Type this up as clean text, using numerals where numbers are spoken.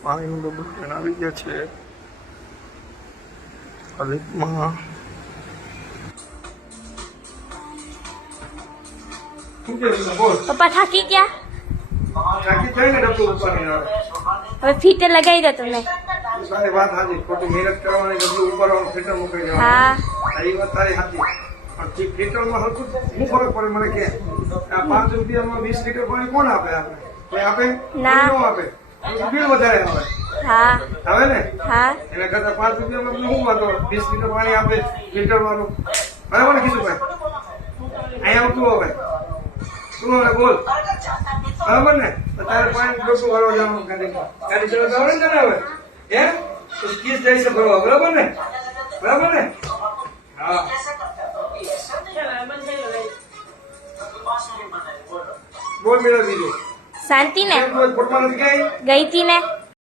પાણીનું ડબ્બું લઈને આવી ગયા છે કોલેજમાં. પપ્પા થાકી ગયા? થાકી જાય ને ડબ્બું ઉપાડીને આવે. હવે ફીતે લગાવી દો તમે. તારી વાત સાચી, ખોટી મહેનત કરવાની, ડબ્બું ઉપાડવાનું, ફીટર મૂકી દેવાનું. હા એ વાત તારી સાચી. પણ ફીટરમાં હલકું શું ફરક પડે મને કે આ 5 રૂપિયામાં 20 લીટર પાણી કોણ આપે? આપણે કોઈ આપે? ના. કોઈ ન આપે. બિલ વધારે આવે. હા આવે ને? હા એના કરતા 5 રૂપિયામાં શું વાંધો? 20 લીટર પાણી આપે ફિલ્ટર વાળું. બરાબર ને કિશુભાઈ? અહીંયા આવતું હવે શું હવે બોલ, બરાબર ને? તો તારે પાણી ડોકું વાળવા જવાનું ગાડી ચલાવતા આવડે ને તને હવે? હે તો કિસ જઈશ ભરવા, બરાબર ને? બરાબર ને? હા બોલ મેળવી દીધું. શાંતિ ને ફોટમાં નથી ગઈ? ગઈ હતી ને.